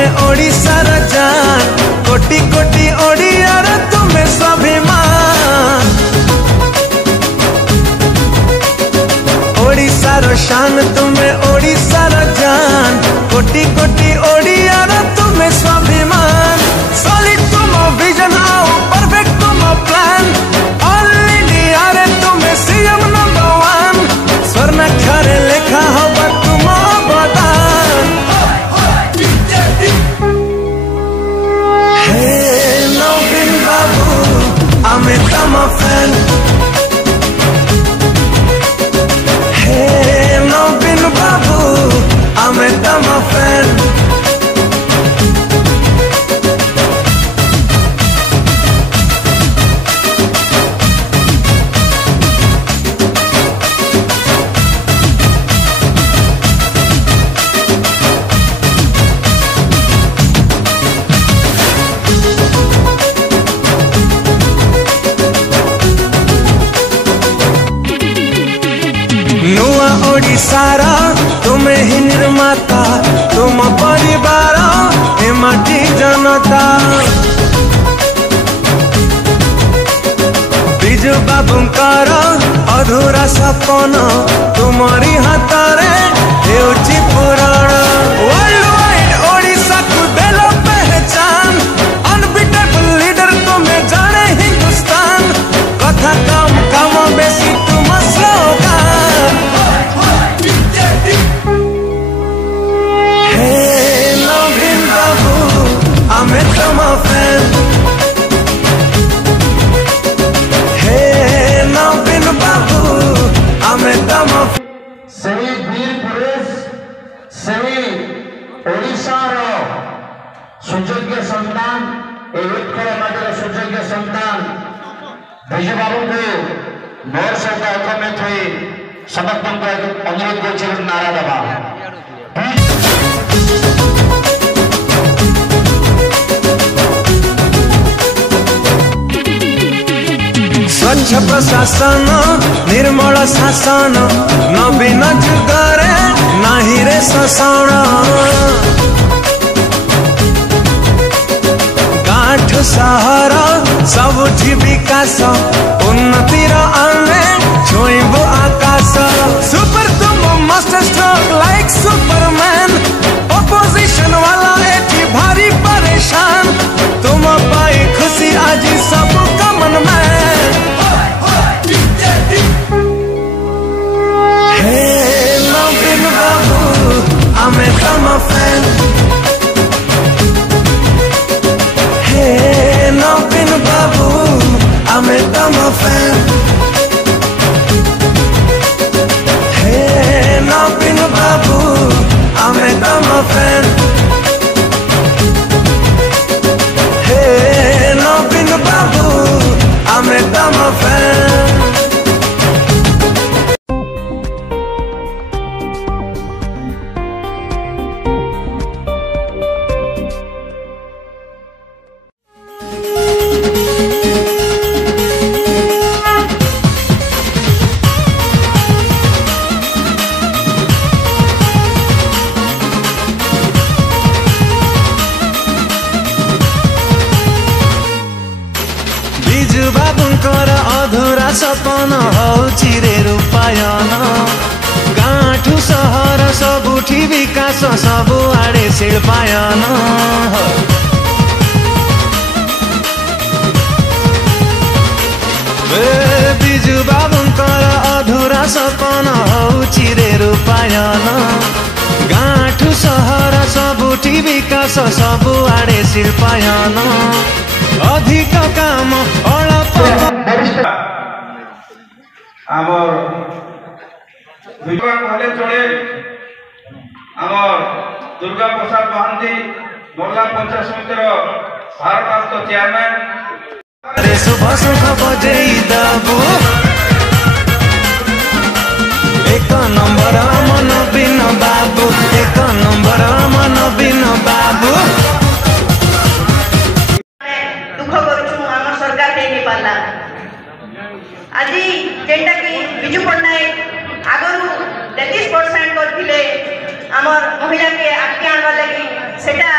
तुम्हें ओडिशार जान कोटि कोटि ओडियार तुम्हें स्वाभिमान ओडिशार शान तुम्हें ओडिशार जान कोटि कोटि ओडियार तुम्हें स्वाभिमान सॉलिड तुम विजन आओ परफेक्ट तुम प्लान ऑल इंडिया रे तुम्हें सीएम नंबर 1 स्वर्णाक्षरे लेखा होगा तुम अवदान हे नवीन बाबू आमे तम फैन हे नवीन बाबू आमे तम फैन नुआ ओडिशार तुम्हें ही निर्माता तुम परिवार ए माटी जनता बिजु बाबूंकर अधूरा सपन तुम्हारी हाथरे हेउची पुराण वर्ल्ड वाइड ओडिशा को देलो पहचान अनबिटेबल लीडर तुम्हें जाने हिंदुस्तान कथा कम कम बेसी तुम स्लोगान हे नवीन बाबू आमे तम फैन हे नवीन बाबू आमे तम सही वीर पुरुष सही ओडिशार सुयोग्य संतान उत्कल माटीर सुयोग्य संतान विजय बाबू को मोर सहित एकमत हुई समस्त अनुरोध कर नारा दबा स्वच्छ प्रशासन निर्मल शासन नवीन जुगरे नाही रे शोषण गाँठ सहर सबुठी विकास उन्नतिर आमे छुईबो आकाश सुपर तुम master stroke like Superman opposition वाला एठी भारी परेशान तुम पाई खुशी आज सब कमन में हे नवीन बाबू आमे तम फैन हे नवीन बाबू आमे तम फैन हे नवीन बाबू आमे तम फैन हे नवीन बाबू आमे तम फैन बिजु बाबूंकर अधूरा सपन हौची रे रूपायन गाँठु सहर सबुठी विकास सबु आड़े शिल्पायन बिजु बाबूंकर अधूरा सपन हौची रे रूपायन गाँठु सहर सबुठी विकास सबु आड़े शिल्पायन अधिक काम अल्प आमर कहले चले आमर दुर्गा प्रसाद महांती मोरला पंचायत समितिर भारप्राप्त चेयरमैन शुभ सुख बजेई दबू एक नंबर मन बिन बाबू एक नंबर मन बिन बाबू दुख करूँ आम सरकार नहीं पाला आज जेनटा कि विजु पट्टनायक आगरू 33% करथिले आमर महिला के आगे आनवा लगी सेटा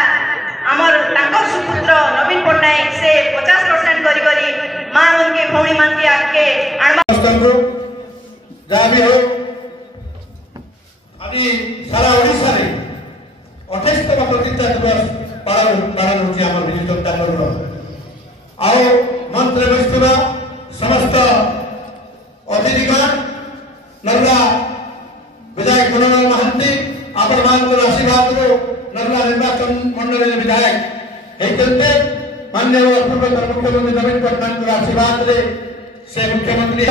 पालन होची आम विजु जनता दल आओ मंत्र बसुवा समस्त अतिथिगण नर्ला विधायक मनोहर महांती आपण मान आशीर्वाद नर्ला निर्वाचन मंडल विधायक होते माननीय पूर्वतन मुख्यमंत्री नवीन पट्टनायक आशीर्वाद से मुख्यमंत्री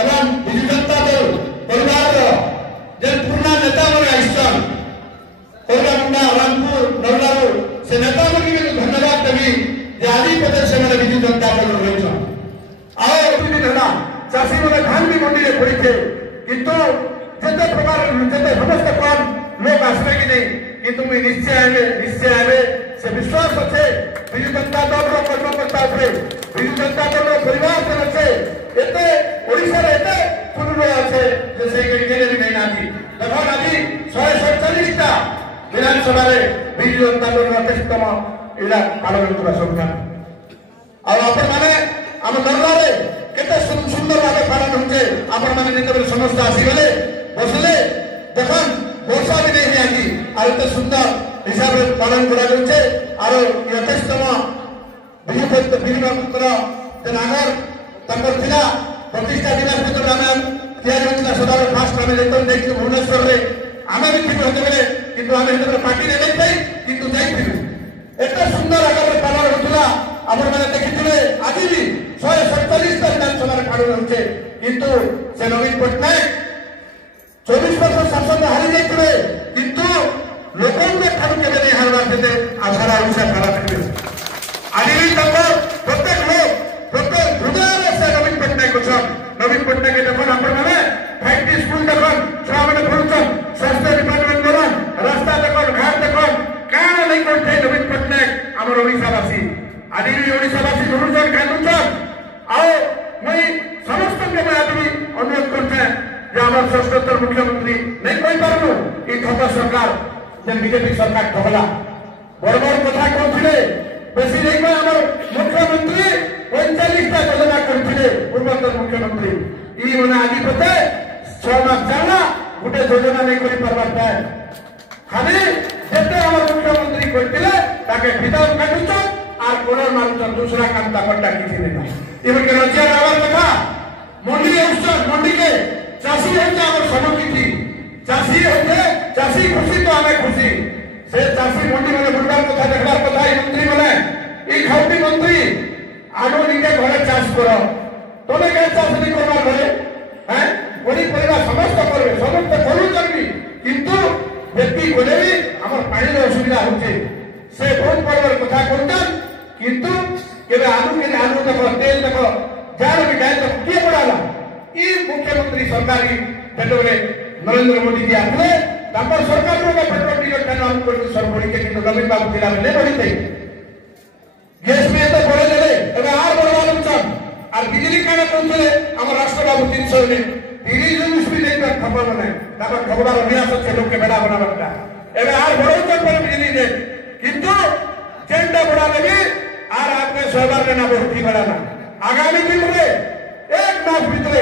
एवं विजु जनता दल परिवार जे पुराना नेता मैंने आईसन कोरलामुंडा रामपुर नवलारू से नेता मन के धन्यवाद देवी जे आदि प्रदेश से मैंने विजु जनता दल रही आओ दिन है चाषी मैंने धान भी मंडी में पड़ी थे किंतु जिते प्रकार जिते समस्त कौन लोग आसवे कि नहीं किंतु मुझे निश्चय आवे से विश्वास अच्छे विजु जनता दल कर्मकर्ता विजु जनता दल परिवार से अच्छे एते ओडिशा रे एते सुनुलो আছে যে সেই গেলে भी नहीं आती দেখুন আজি 147 টা বিধানসভা রে বিজু জনতা দল অধ্যক্ষতম ইলা পালন করা সংখ্যা আর আপন মানে আম দরবারে কেতে সুন্দর ভাবে পালন হচ্ছে আপন মানে যেতে সমস্ত আসি গলে বসলে দেখুন বর্ষা भी नहीं आती আর এত সুন্দর হিসাবে পালন করা হচ্ছে আর অধ্যক্ষতম বিজু পুত্র যে নাগর तंकर थिला प्रतिष्ठा दिवस में तो आम तैयारी होता सदा फास्ट आम जो देखिए भुवनेश्वर में आम भी थी हेतु किंतु आम हेतु पार्टी ने नहीं पाई किंतु जाइलु एत सुंदर आगे पालन होता आपण मैंने देखिए आज भी 147 विधानसभा पालन होचे किंतु से नवीन पट्टनायक 24 वर्ष शासन हारी जाते किंतु लोकों ठार के नहीं हारवार देते आधार आशा खराब आज भी प्रत्येक लोग प्रत्येक हृदय से नवीन पट्टनायक नवीन पट्टनायक देखो आपण मैंने 5टी स्कूल देखो छुआ मैंने पढ़ुन स्वास्थ्य डिपार्टमेंट देखन रास्ता देखन घाट देखन काण नहीं करते नवीन पट्टनायक आम ओडिशावासी आज भी ओडिशावासी पढ़ुन खादुन आओ मुई समस्त के आज भी अनुरोध करते जे आम 76 मुख्यमंत्री नहीं कही पारनु ये ठक सरकार जे बीजेपी सरकार ठकला बड़ बड़ कथा कहते बेसी नहीं कह आम मुख्यमंत्री 45 टा योजना करथिले पूर्वतन मुख्यमंत्री ई मने आदि पते 6 मास जाना गुटे योजना नहीं करि परबाटा खाली जेते हमर मुख्यमंत्री कहिथिले ताके विधान काटुछ आर कोनर मारुछ दूसरा काम ता करता किछि नहीं इबे के रजिया आवर कथा मंडी उत्सव मंडी के चासी होते हमर समकिछि चासी होते चासी खुशी तो हमें खुशी से चासी मंडी में बुढ़ार कथा देखबार कथा ई मंत्री माने ई खाउटी मंत्री आगो निके घरे चाष करो तोने के चाष नहीं करबार घरे हैं कोनी परिवा समस्त करबे समस्त करू करबी किंतु व्यक्ति कोले भी हमर पानी रो असुविधा होचे से बहुत बड़ कथा कोंतन किंतु केबे आलू देखो तेल देखो जार भी डाल तो के पड़ाला ई मुख्यमंत्री सरकारी पेट्रोल नरेंद्र मोदी जी आथले तापर सरकार रो पेट्रोल डीजल का नाम कर सरबड़ी के किंतु नवीन बाबू जिला में ले बढ़ी थई गैस में तो बड़े ले एबे आर बड़वालम चन आर बिजली काने पहुंचले हमर राष्ट्र बाबू 300 ने 30 भी नहीं कर खबर बने तापर खबरा रियासत से लोग के बेड़ा बनावटा एबे आर बड़ो चन पर बिजली दे किंतु जेंडा बड़ा लेबी आर आपने सहबार लेना बहुत ही बड़ा ना आगामी दिन में एक मास भीतर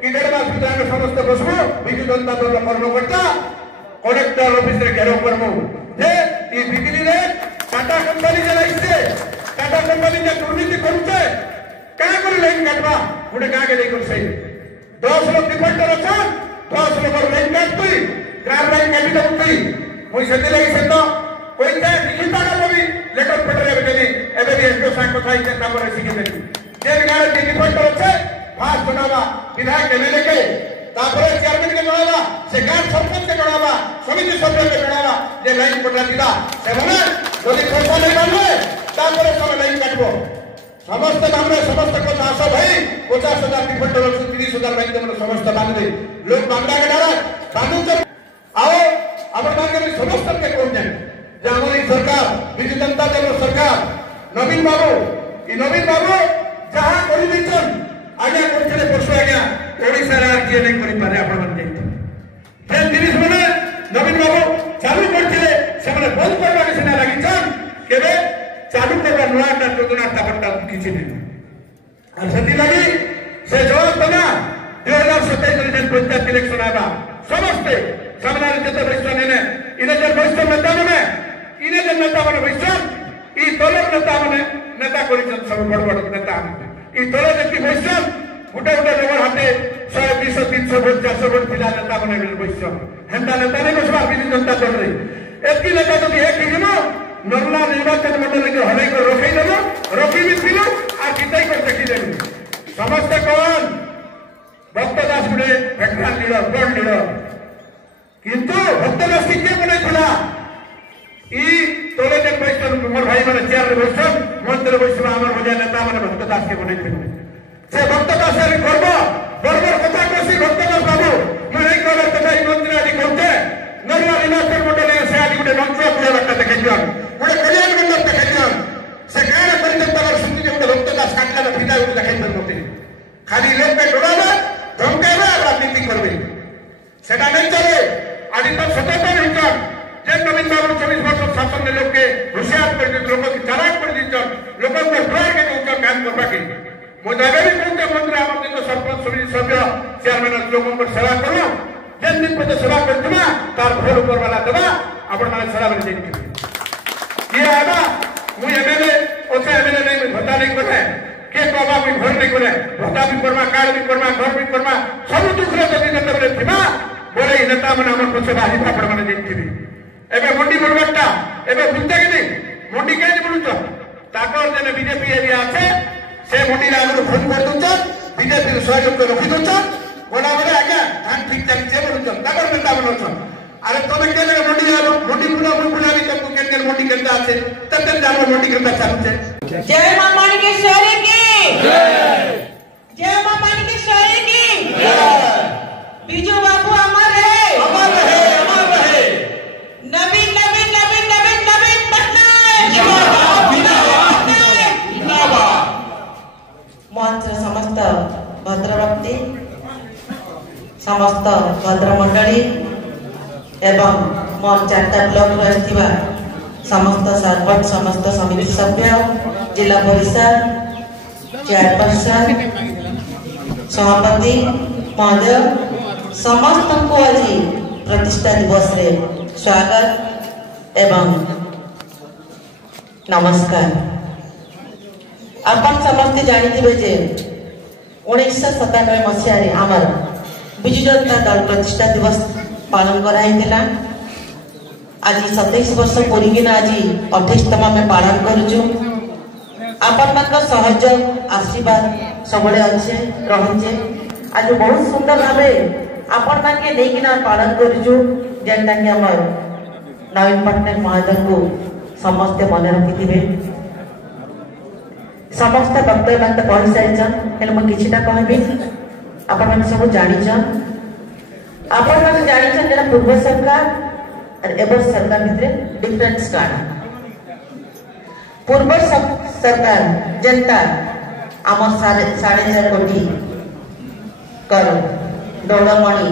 कि 1.5 मास भीतर में समस्त बसबो विजु जनता दल कर्मकर्ता कलेक्टर ऑफिस रे घेराव करबो जे ई बिजली रे टाटा कंपनी चलाइছে टाटा कंपनी ने दुर्नीति करते क्या कर लाइन काटवा गुटे का के नहीं कर सही 10 लोग डिफेक्टर अछन 10 लोग लाइन काटतुई ग्राम लाइन काटी दउतुई मुई सेते लागि सेतो कोई जे लिखित कागज भी लेटर पेटर एबे एबे भी एसको सा कथा इते नंबर सिखे देती जे गाड़ के डिफेक्टर अछे फास्ट बनावा विधायक एमएलए के तापर चेयरमैन के जणावा से गांव सरपंच के जणावा समिति सभ्य के जणावा जे लाइन पटा दिला से माने যদি पैसा नहीं मानले तापर सब लाइन काटबो समस्त नाम समस्त कथा आस भाई 50,000 डिफेक्टर 30,000 लाइन तुम समस्त बांध दे लोग बांगड़ा के डाला बांधु आओ अपन मांगे समस्त के कोन जाने जे हमारी सरकार विजु जनता दल सरकार नवीन बाबू जहाँ कर आज्ञा करते परसु आज्ञा ओडिशा किए नहीं कर पारे आपण जिनिस मैंने नवीन बाबू चालू करते बंद करवा सीना लगी केवे चालू करवा नुआटा योजना तापटा किसी नहीं से जवाब देना 2027 जेन पंचायत इलेक्शन आवा समस्ते सामने जिते वरिष्ठ ने इने जे वरिष्ठ नेता मैंने इने जे नेता मैंने वरिष्ठ ई दलर नेता माने नेता करिसन सब बड़ बड़ नेता ई दल जेति बैसन गुटे गुटे लोग हाथे 120 300 वोट 400 वोट पिला नेता माने बैसन हेंता नेता नहीं बसवा बिजू जनता दल रे एकी नेता जदि एक हिजनो नरला निर्वाचन मंडल के हरै को रोकै देबो रोकी भी पिलो आ जितै को देखि देबो समस्त कौन भक्त दास गुडे भेटरान लीडर बड़ लीडर किंतु भक्त दास की के बनै थिला ई तोले जे बैठन मोर भाई माने चेयर रे बैठन मंदिर बैठवा हमर बजा नेता माने भक्त दास के बनै थिले से भक्त दास रे गर्व गर्व कथा कहसी भक्त दास बाबू मैं नहीं कहले कथा ई मंदिर आदि कहते नरला निर्वाचन मंडल से आदि गुडे मंच पूरा बट्टा देखे जन गुडे कल्याण मंडल देखे जन से गाना परिचय तबर सुनि जे भक्त दास काटला न फिदा गुडे देखे जन होते खाली लोग पे डरावे धमकावे राजनीति करबे सेटा नहीं चले आदि तक सचेतन हिजन जे नवीन बाबू 24 वर्ष शासन ने लोग के होशियार कर दी लोगों की चालाक कर दी लोगों को ड्राई के उनका काम करवा के मो जागे भी कहते मंत्री आम दिन सरपंच समिति सभ्य चेयरमैन लोगों को सेवा करो जेन दिन पे सेवा करतमा तार घर ऊपर वाला देबा आपण माने सेवा बन जेती ये आबा मु एमएलए ओसे एमएलए नहीं भत्ता नहीं करे के कहबा मु घर नहीं करे भत्ता भी करमा कार्ड भी करमा घर भी करमा सब दुख रे जदी नेता थिबा बोले नेता माने हमर पछे बाही आपण माने जेती एबे मंडी बड़गट्टा एबे बुझते कि नहीं मंडी के बुझुछ ताकर जने बीजेपी एरिया আছে से मंडी रे हमर फोन कर दुछ बीजेपी रे सहयोग कर रखि दुछ बोला बोले आज्ञा धान ठीक चली से बुझुछ ताकर नेता बनछ अरे तमे के लगे मंडी आलो मंडी पुना पुनाली तक के मंडी केंदा আছে तब जानो मंडी केंदा चालू जय मां माणिकेश्वरी की जय जय मां माणिकेश्वरी की जय बीजू बाबू अमर रहे नवीन नवीन नवीन नवीन नवीन पटनायक मंच समस्त भद्रभक्ति समस्त भद्र मंडली एवं मोर 4टा ब्लॉक रहिथिबा समस्त सरपंच समस्त समिति सभ्य जिला परिषद चेयरपर्सन सभापति महोदय समस्त को आज प्रतिष्ठा दिवस रे स्वागत एवं नमस्कार आपण समस्त जानिथिबे जे 1997 मसिया आमर बिजू जनता दल प्रतिष्ठा दिवस पालन कराइला आज 27 वर्ष पूरीकिना आज 28तम में पालन करूछु आपण मानक सहयोग आशीर्वाद सबले अच्छे रहिचे आज बहुत सुंदर भावे आपण मानके देकिना पालन करूछु जेंटा कि हमर नवीन पटनायक महोदय को समस्त मन रखिथिबे समस्त वक्तव्य मत कहि सारिछन हेले म किछिटा कहबी आपण माने सब जानिछन आपण माने जानिछन जेना पूर्व सरकार एवं सरकार भितरे डिफरेंस काण पूर्व सरकार जनता आम 4.5 कोटी कर दौड़मणि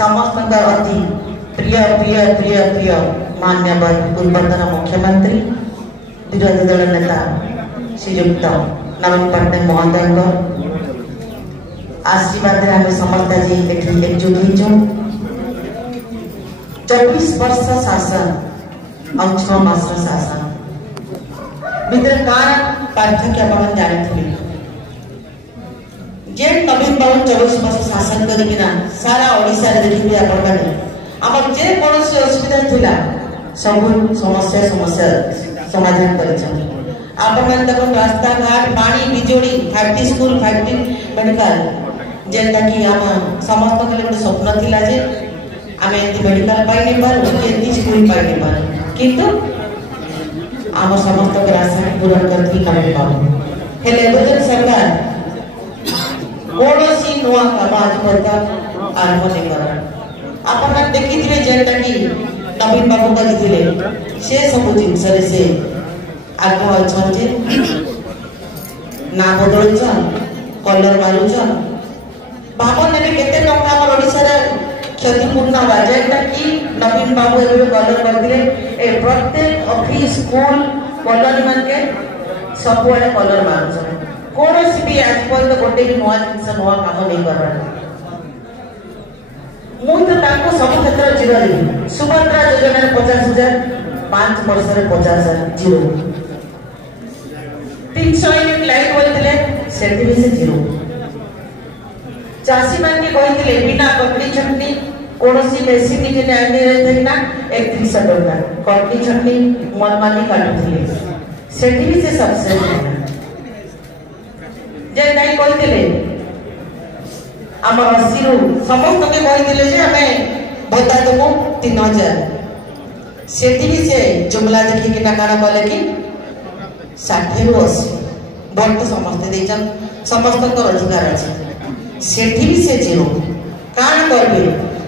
समस्त अति प्रिय प्रिय प्रिय प्रिय मान्यवर पूर्वतन मुख्यमंत्री विरोधी दल नेता श्रीयुक्त नवीन पटनायक महोदय आशीर्वाद आम समस्त आज एकजुट होइछु 24 वर्ष शासन और 6 मास शासन भितर कान पार्थक्य आपण जानिथिबे जे नवीन बाबू 24 वर्ष शासन करिकिना सारा ओडिसा रे देखिबे आपण माने हमर जे कोनोसी असुविधा थिला सब समस्या समाधान करिछन आपण माने देखो रास्ता घाट पानी बिजली 5T स्कूल 5T मेडिकल जेंटा कि हम समस्त के लिए स्वप्न थिला जे आम एति मेडिकल पाई नहीं पार एति स्कूल पाई नहीं पार किंतु आम समस्त के आशा पूरा करथि काम पाऊ हेले एबे सरकार कोनोसी नुआ काम आज पर्यंत आरंभ नहीं कर आपण माने देखिथिले जेंटा कि नवीन बाबू करिथिले से सब जिंस रे से आग्रह अछन जे ना बदलछन कलर मारुछन भाबन ने केते टंका हमर ओडिसा रे क्षतिपूर्ण हवा जेटा कि नवीन बाबू एबे कलर कर दिले ए प्रत्येक ऑफिस स्कूल कलर मान के सब वाले कलर मारुछन कोनोसी भी आज पर गोटे भी नवा जिंस नवा काम नहीं करबा मु तो ताको सब क्षेत्र जीरो सुभद्रा योजना 50,000 5 वर्ष 50,000 जीरो 300 यूनिट लाइट बोलते सेठी भी से जीरो चासी मान के कहते बिना कटनी छटनी कोनोसी मेसिन के आने रहते ना 3100 टका कटनी छटनी मनमानी काटुथिले सेठी भी से सबसे जे नहीं कहते आम 80 रु समस्त के कहते जे हमें भत्ता देबो 3000 सेठी भी से जुमला देखि के काना कहले कि 60 रु 80 भोट तो समस्त देजन समस्त को रोजगार अछि सेठी भी से जीरो कान करबे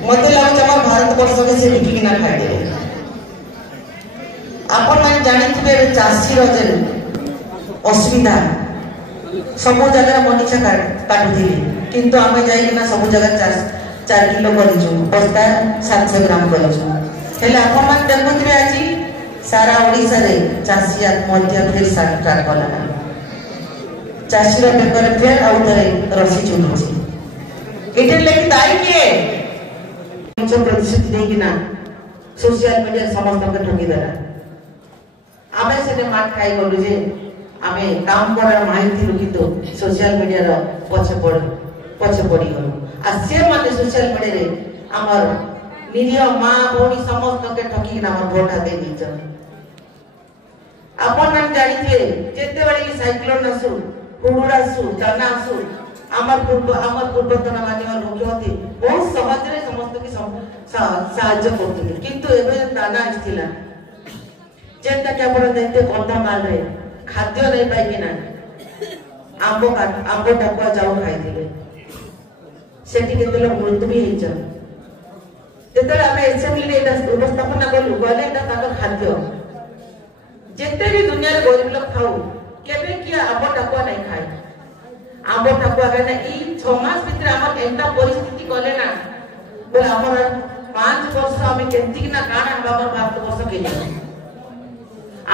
मते लागो जमा भारत वर्ष के से बिकी ना खाइ दे आपन माने जानिथिबे चासी रजन असुविधा सब जगह मनीषा काटुथिले किंतु आमे जाई ना सब जगह 4 किलो करिछु बस्ता 700 ग्राम करिछु हेले आपन मान देखुथिबे आजी सारा ओडिसा रे चासी आत्महत्या फिर स्टार्ट कला चासी रे बेकर फेर आउ थरे रसी चुनुछि एटे लेकिन दाई के जो प्रतिशत देगी ना सोशल मीडिया समस्त के ठगी देला आमे से मार खाई गलु जे आमे काम करार माहिती लुकी तो सोशल मीडिया रो पछे पड़ी गलु आ से माने सोशल मीडिया रे हमर निरिय मां भोनी समस्त के ठगी ना हमर वोट दे दीछ आपन नाम जानि थे जेते बड़ी साइक्लोन आसु हुडुरा आसु जना आसु आमर पूर्वतन माननीय मुख्यमंत्री बहुत सहज रे समस्त की साहाय्य करथिले किंतु एबे दाना आइथिला जेंता के आपण देखते कंधमाल रे खाद्य नहीं पाई बिना आंबो टाकुआ जाऊ खाइथिले सेठी केते लोग मृत्यु भी हेछ जेते हमें असेंबली रे एटा उपस्थापना करलु गले एटा ताकर खाद्य जेते भी दुनिया रे गरीब लोग खाऊ केबे किया आंबो टाकुआ नहीं खाए आंबो ठाकुआ कहना ई 6 मास भीतर हमर एंता परिस्थिति कले ना बोले हमर 5 वर्ष हमें केंती ना काना हमर भारत वर्ष के जा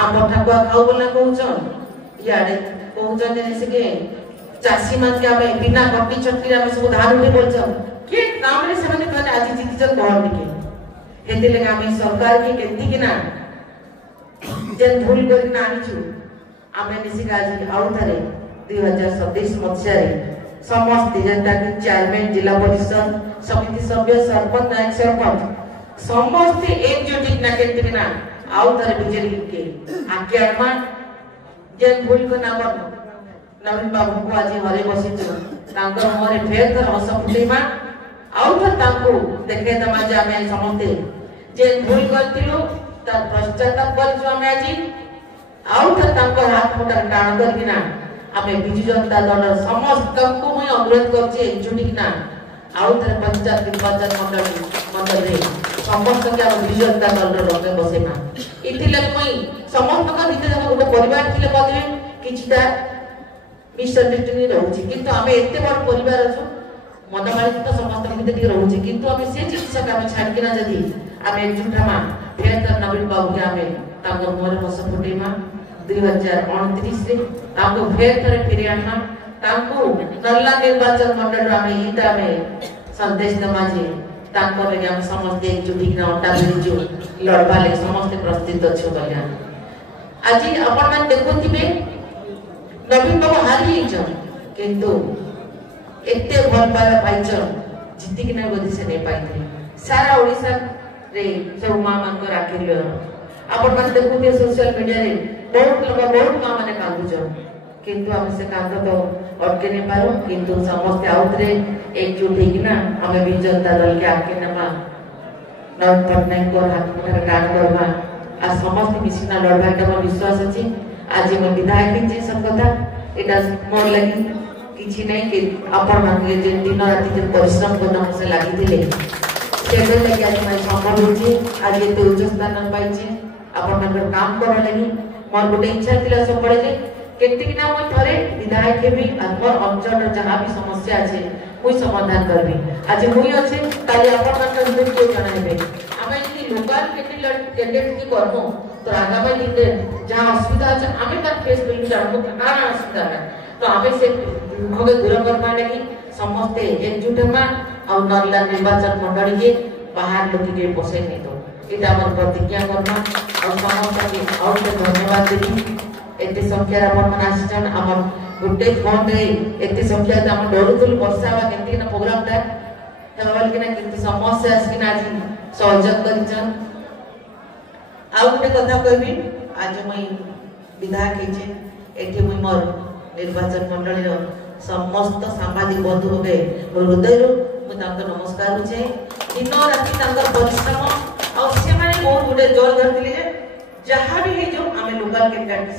आंबो ठाकुआ खाऊ बोला कहउछन याडे कहउछन जे से के चासी मान के हमें बिना कटनी छटनी हमें सब धान उठे बोलछन के नाम रे से माने कहना आज जीती जन कहन के हेते ले हमें सरकार के केंती कि ना जेन भूल करी ना आनिछु हमें निसी आज आउ थरे 2027 मध्य समस्त जनता के चेयरमैन जिला परिषद समिति सभ्य सरपंच नायक सरपंच समस्त एकजुट ना केते बिना आउ तारे बिजली के आज्ञा मा जे भूल को ना कर नवीन बाबू को आज हरे बसिछ तांकर मोरे फेर कर हस फुटेमा आउ त तांको देखे दमा जे हमें समस्ते जे भूल करतिलु त पश्चाताप करछु हमें आज आउ त तांको हाथ मुठा टाण कर बिना हमें बिजु जनता दल समस्त को मैं अनुरोध करछि एकजुट ना आउ थरे पंचायत निर्वाचन मंडल रे समस्त के हम बिजु जनता दल रो रंगे बसेना इथिले मैं समस्त का भीतर हम गोटे परिवार थिले मध्ये किछटा मिसअंडरस्टैंडिंग रहउछि किंतु हमें एते बड़ परिवार अछु मनमालिक तो समस्त भीतर रहउछि किंतु हमें से जिनिस के हम छाड़ के ना जदी हमें एकजुट हमा फेर त नवीन बाबू के हमें तांगर मोर बस फुटेमा 2029 रे ताको फेर थरे फिरि आना ताको नल्ला निर्वाचन मंडल रामे ईटा में संदेश दमाजे ताको लगे हम समस्त एकजुट ना अंटा बिजु लड़बा ले समस्त प्रस्तुत अछि बलिया आज अपन मन देखुथिबे नवीन बाबू हारी छ किंतु एते भल पाए पाइछ जिति कि नै बदी से नै पाइथे सारा ओडिसा रे सब मां मान को राखिलो अपन मन देखुथिबे सोशल मीडिया रे बहुत लोग बहुत मां माने कांदुछ किंतु हम से कांद तो अटके नहीं पारो किंतु समस्त आउतरे एकजुट हेकिना हमें भी जनता दल के आके नमा नवीन पटनायक को हाथ मुठार कान करबा आ समस्त मिसिना लड़बा के मोर विश्वास अछि आज मैं विधायक जे सब कथा एटा मोर लगी किछि नै कि अपन मान के जे दिन राति जे परिश्रम करना से लागि थिले सेबे लगी आज मैं संभव होछि आज ये उच्च स्थान पाइछि अपन मान काम कर लगी मोर गोटे इच्छा थिला सब पड़े जे केते कि ना मैं थरे विधायक भी मोर अंचल जहां भी समस्या আছে कोई समाधान करबी आज मुई আছে काली अपन मान के को जणाइबे हमें यदि लोकल कैंडिडेट की करमो तो आगामी दिन में जहां असुविधा আছে हमें तक फेस बिल जानबो का असुविधा है तो हमें से दुख के दूर करबा लगी समस्त एकजुट हमा और नरला निर्वाचन मंडली के बाहर लोग के बसे नहीं तो এটা আমার প্রতিজ্ঞা করমা আর সমস্ত আউটে ধন্যবাদ দেবি এতে সংখ্যার আপনার আসছেন আমার গোটে ফোনে এতে সংখ্যাতে আমি ডরুଥିଲୁ ବର୍ଷା ହେବା କେମିତି କିନା ପ୍ରୋଗ୍ରାମଟା ହେବା ବୋଲିକିନା କିନ୍ତୁ ସମସ୍ତେ ଆସିକିନା ଆଜି ସହଯୋଗ କରିଛନ୍। ଆଉ ଗୋଟେ କଥା କହିବି ଆଜି ମୁଇଁ ବିଧାୟକ ହେଇଛେ ଏଠି ମୁଇଁ ମୋର ନିର୍ବାଚନ ମଣ୍ଡଳୀର ସମସ୍ତ ସାମ୍ବାଦିକ ବନ୍ଧୁ ଭାବେ ହୃଦୟରୁ ମୁଁ ତାଙ୍କୁ ନମସ୍କାର କରୁଛେ। ଦିନ ରାତି ତାଙ୍କର ପରିଶ୍ରମ ଆଉ ସେମାନେ ବହୁତ ଗୋଟେ ଜୋର ଧରିଥିଲେ ଯେ ଯାହା ବି ହେଇଯାଉ ଆମେ ଲୋକାଲ କ୍ୟାଣ୍ଡିଡେଟ୍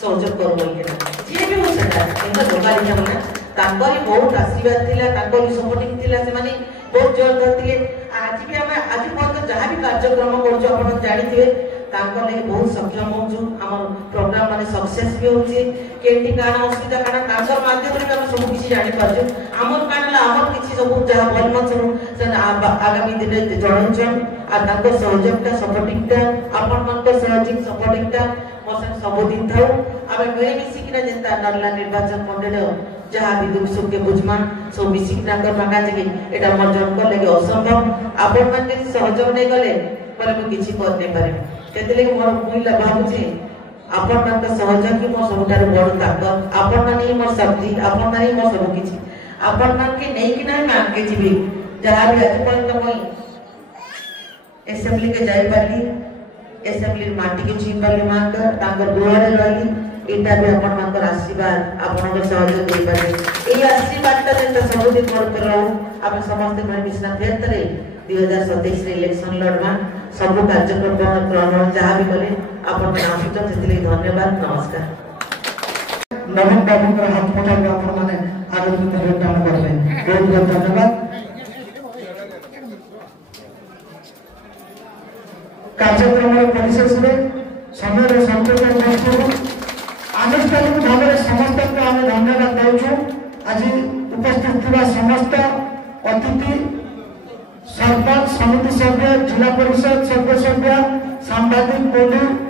ସହଯୋଗ କରୁ ବୋଲିକିନା ଯିଏ ବି ହଉ ସେଟା କିନ୍ତୁ ଲୋକାଲିଟା ମାନେ ତାଙ୍କରି ବହୁତ ଆଶୀର୍ବାଦ ଥିଲା ତାଙ୍କରି ସପୋର୍ଟିଂ ଥିଲା ସେମାନେ ବହୁତ ଜୋର ଧରିଥିଲେ। ଆଜି ବି ଆମେ ଆଜି ପର୍ଯ୍ୟନ୍ତ ଯାହା ବି କାର୍ଯ୍ୟକ୍ରମ କରୁଛୁ ଆପଣ ଜାଣିଥିବେ ତାଙ୍କ ଲାଗି ବହୁତ ସକ୍ଷମ ହଉଛୁ ଆମର ପ୍ରୋଗ୍ରାମ ମାନେ ସକ୍ସେସ୍ ବି ହଉଛି କେମିତି କାଣା ଅସୁବିଧା କାଣା ତାଙ୍କର ମାଧ୍ୟମରେ ଆମେ ସବୁ କିଛି ଜାଣିପାରୁଛୁ ଆମର କାଣା ଆମର କିଛି ସବୁ ଯାହା ଭଲ ନଥିବ ସେମାନେ ଆଗାମୀ ଦିନରେ ଜଣାଉଛନ୍ ଆଉ ତାଙ୍କ ସହଯୋଗଟା ସପୋର୍ଟିଂଟା ଆପଣମାନଙ୍କର ସହଯୋଗ ସପୋର୍ଟିଂଟା ମୋ ସାଙ୍ଗେ ସବୁଦିନ ଥାଉ ଆମେ ମିଳିମିଶିକିନା ଯେନ୍ତା ନର୍ଲା ନିର୍ବାଚନ ମଣ୍ଡଳୀର ଯାହା ବି ଦୁଃଖ ସୁଖକେ ବୁଝମା ସବୁ ମିଶିକି ତାଙ୍କର ମାଗା ଯେ ଏଇଟା ମୋର ଜଣଙ୍କର ଲାଗି ଅସମ୍ଭବ ଆପଣମାନେ ଯଦି ସହଯୋଗ ନେଇ ଗଲେ ବୋଲେ ମୁଁ କିଛି କରିନେଇପାରିବି ସେଥିଲାଗି ମୋର ମୁଇଁ ଭାବୁଛି ଆପଣମାନଙ୍କ ସହଯୋଗ ହିଁ ମୋର ସବୁଠାରୁ ବଡ଼ ତାକତ ଆପଣମାନେ ହିଁ ମୋର ଶକ୍ତି ଆପଣମାନେ ହିଁ ମୋର ସବୁ କିଛି ଆପଣମାନଙ୍କୁ ନେଇକିନା ମୁଁ ଆଗକେ ଯିବି ଯାହା ବି ଆଜି ପର୍ଯ୍ୟନ୍ତ ମୁଇଁ ଏସେମ୍ବଲିକେ ଯାଇପାରିଲି ଏସେମ୍ବଲିର ମାଟିକେ ଛୁଇଁ ପାରିଲି ମାଙ୍କର ତାଙ୍କର ଗୃହରେ ରହିଲି ଏଇଟା ବି ଆପଣମାନଙ୍କର ଆଶୀର୍ବାଦ ଆପଣଙ୍କର ସହଯୋଗ ଦେଇପାରିବେ ଏଇ ଆଶୀର୍ବାଦଟା ଯେନ୍ତା ସବୁଦିନ ମୋର ଉପରେ ରହୁ ଆମେ ସମସ୍ତେ ମିଳିମିଶିନା ଫେର ଥରେ 2027 ଇଲେକ୍ସନ ଲଢ଼ବା ସବୁ କାର୍ଯ୍ୟକ୍ରମ ଗ୍ରହଣ ଯାହା ବି କଲେ ଆପଣମାନେ ଆସୁଛନ୍ ସେଥିଲାଗି ଧନ୍ୟବାଦ ନମସ୍କାର। नवीन बाबूଙ୍କର ହାତ ପଠାଇବେ ଆପଣମାନେ ଆଗକୁ କାମ କରିବେ ବହୁତ ବହୁତ ଧନ୍ୟବାଦ। କାର୍ଯ୍ୟକ୍ରମର ପରିଶେଷରେ ସମୟର ସଂକଟ ଦୃଷ୍ଟିରୁ ଆନୁଷ୍ଠାନିକ ଭାବରେ ସମସ୍ତଙ୍କୁ ଆମେ ଧନ୍ୟବାଦ ଦେଉଛୁ। ଆଜି ଉପସ୍ଥିତ ଥିବା ସମସ୍ତ ଅତିଥି ସରପଞ୍ଚ ସମିତି ସଭ୍ୟ ଜିଲ୍ଲା ପରିଷଦ ସଦସ୍ୟ ସାମ୍ବାଦିକ ବନ୍ଧୁ